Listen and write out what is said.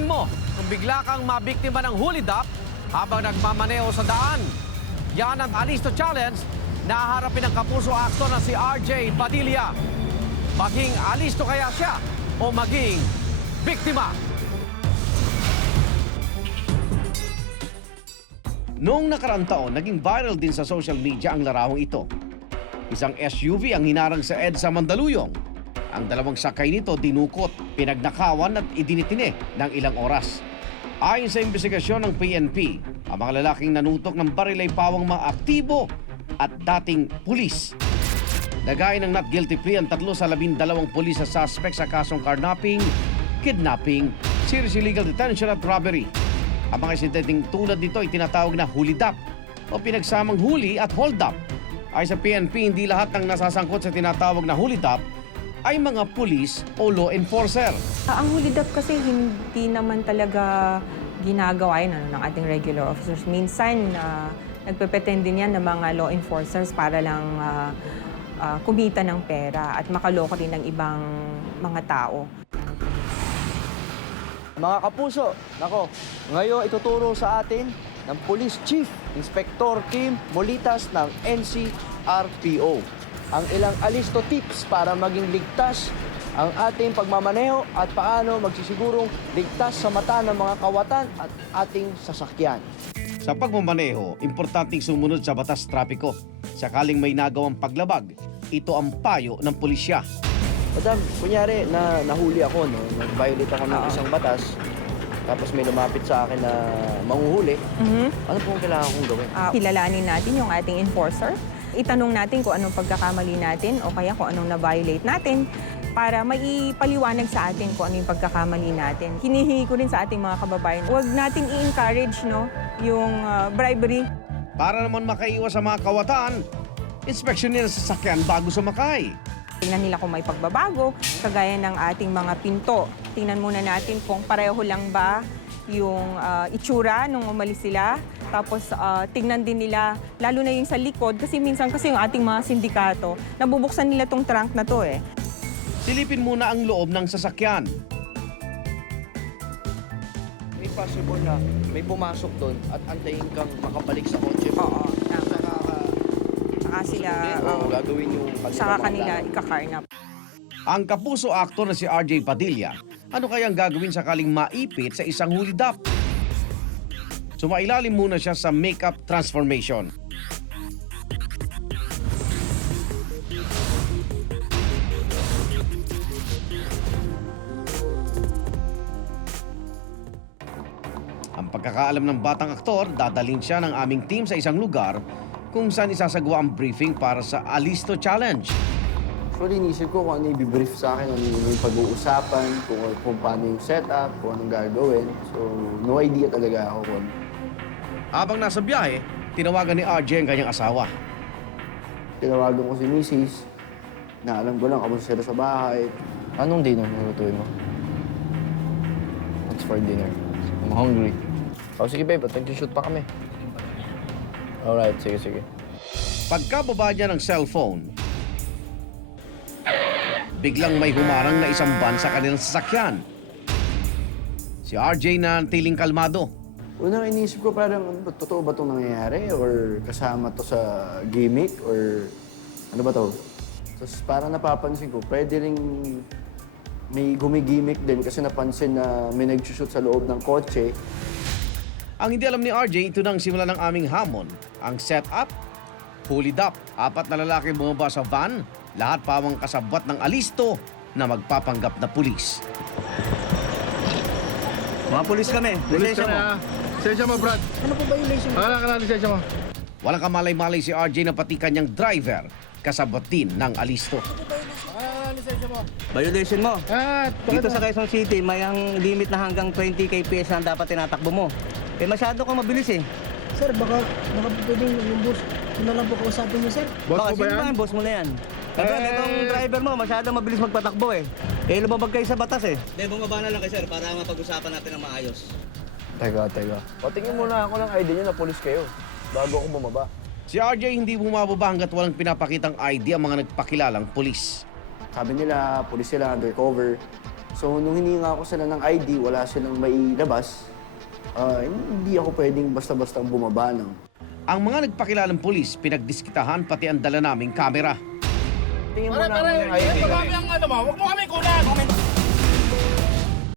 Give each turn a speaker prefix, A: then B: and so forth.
A: mo kung bigla kang mabiktima ng hulidap habang nagmamaneho sa daan? Yan ang Alisto Challenge na haharapin ng kapuso actor na si RJ Padilla. Maging alisto kaya siya o maging biktima? Noong nakaraang taon, naging viral din sa social media ang larawang ito. Isang SUV ang hinarang sa EDSA Mandaluyong. Ang dalawang sakay nito dinukot, pinagnakawan at idinitine ng ilang oras. Ayon sa investigasyon ng PNP, ang mga lalaking nanutok ng baril ay pawang mga aktibo at dating pulis. Nagaya ng not guilty plea ang 3 sa 12 pulis sa suspect sa kasong carnapping, kidnapping, serious illegal detention at robbery. Ang mga insidenteng tulad nito ay tinatawag na hulidap o pinagsamang huli at hold up. Ay sa PNP, hindi lahat ng nasasangkot sa tinatawag na hulidap ay mga pulis o law enforcer.
B: Ang hulidap kasi hindi naman talaga ginagawa yun ng ating regular officers. Minsan, nagpepretend din yan ng mga law enforcers para lang kumita ng pera at makaloko rin ng ibang mga tao.
C: Mga kapuso, nako, ngayon ituturo sa atin ng Police Chief Inspector Kim Molitas ng NCRPO ang ilang alisto tips para maging ligtas ang ating pagmamaneho at paano magsisigurong ligtas sa mata ng mga kawatan at ating sasakyan.
A: Sa pagmamaneho, importanteng sumunod sa batas trapiko. Sakaling may nagawang paglabag, ito ang payo ng pulisya.
C: Madam, kunyari na nahuli ako, no? Nag-violate ako ng isang batas, tapos may lumapit sa akin na manguhuli, ano pong kailangan kong gawin?
B: Kilalanin natin yung ating enforcer. Itanong natin kung anong pagkakamali natin o kaya kung anong na-violate natin para maipaliwanag sa atin kung ano yung pagkakamali natin. Hinihingi ko rin sa ating mga kababayan, huwag nating i-encourage yung bribery.
A: Para naman makaiwas sa mga kawatan, inspeksyonin ang sasakyan bago sumakay.
B: Tingnan nila kung may pagbabago, kagaya ng ating mga pinto. Tingnan muna natin kung pareho lang ba yung itsura nung umalis sila. Tapos tingnan din nila, lalo na yung sa likod, kasi minsan kasi yung ating mga sindikato, nabubuksan nila tong trunk na to eh.
A: Silipin muna ang loob ng sasakyan.
C: May possible na may pumasok doon at antayin kang makabalik sa kotse mo.
B: Oo, saka sila,
C: gagawin yung
B: saka kanila ikakarnap.
A: Ang kapuso actor na si RJ Padilla, ano kayang gagawin sakaling maipit sa isang hulidap? Sumailalim muna siya sa makeup transformation. Ang pagkakaalam ng batang aktor, dadalhin siya ng aming team sa isang lugar kung saan isasagawa ang briefing para sa Alisto Challenge.
C: Actually, inisip ko kung ano i-brief sa akin, ano yung pag-uusapan, kung paano yung setup, kung anong gagawin. So, no idea talaga ako kung
A: Habang nasa biyahe, tinawagan ni RJ ang kanyang asawa.
C: tinawagan ko si Mrs. na alam ko lang kamusta sila sa bahay. Anong dinner nilutuin mo? What's for dinner? I'm hungry. Oh, sige babe, nag-shoot pa kami. Alright, sige.
A: Pagkababa niya ng cellphone, biglang may humarang na isang van sa kanilang sasakyan. Si RJ na tiling kalmado.
C: Unang inisip ko parang, totoo ba itong nangyayari? Or kasama to sa gimmick? Or ano ba to? Tapos parang napapansin ko, pwede ring may gumigimmick din kasi napansin na may nag-shoot sa loob ng kotse.
A: Ang hindi alam ni RJ, ito nang simula ng aming hamon. Ang setup, hulid up. 4 na lalaki bumaba sa van, lahat pawang kasabwat ng alisto na magpapanggap na pulis.
D: Mga pulis kami. Lisensya mo.
E: Lisensya mo, Brad.
C: Ano po ba yung violation?
E: Pakala ka na lisensya mo.
A: Walang kamalay-malay si RJ na pati kanyang driver, kasabwat din ng alisto.
D: Violation mo.
E: Bakit
D: Dito sa Quezon City, may ang limit na hanggang 20 kps na dapat tinatakbo mo. Eh masyado kang mabilis eh.
F: Sir, baka pwedeng yung boss, na lang po kausapin niyo, sir.
E: Boss
D: Baka
E: mo ba
D: sino
E: yan?
D: ba yung boss mo na yan? Katulad itong driver mo, masyado mabilis magpatakbo eh. Eh lumabag kayo sa batas eh. Hindi, bumaba na lang kayo sir para mapag-usapan natin ng maayos.
C: Teka. Patingin muna ako ng ID niyo na pulis kayo bago ako bumaba.
A: Si RJ hindi bumababa hanggat walang pinapakitang ID ang mga nagpakilalang pulis.
C: Sabi nila, pulis sila, undercover. So, nung hininga ko sila ng ID, wala silang mailabas. Hindi ako pwedeng basta-basta bumaba ng.
A: Ang mga nagpakilalang pulis, pinagdiskitahan pati ang dala naming kamera.
C: Tingin mo na ako ng ID.
E: Ang ano mo, huwag mo kami kunan.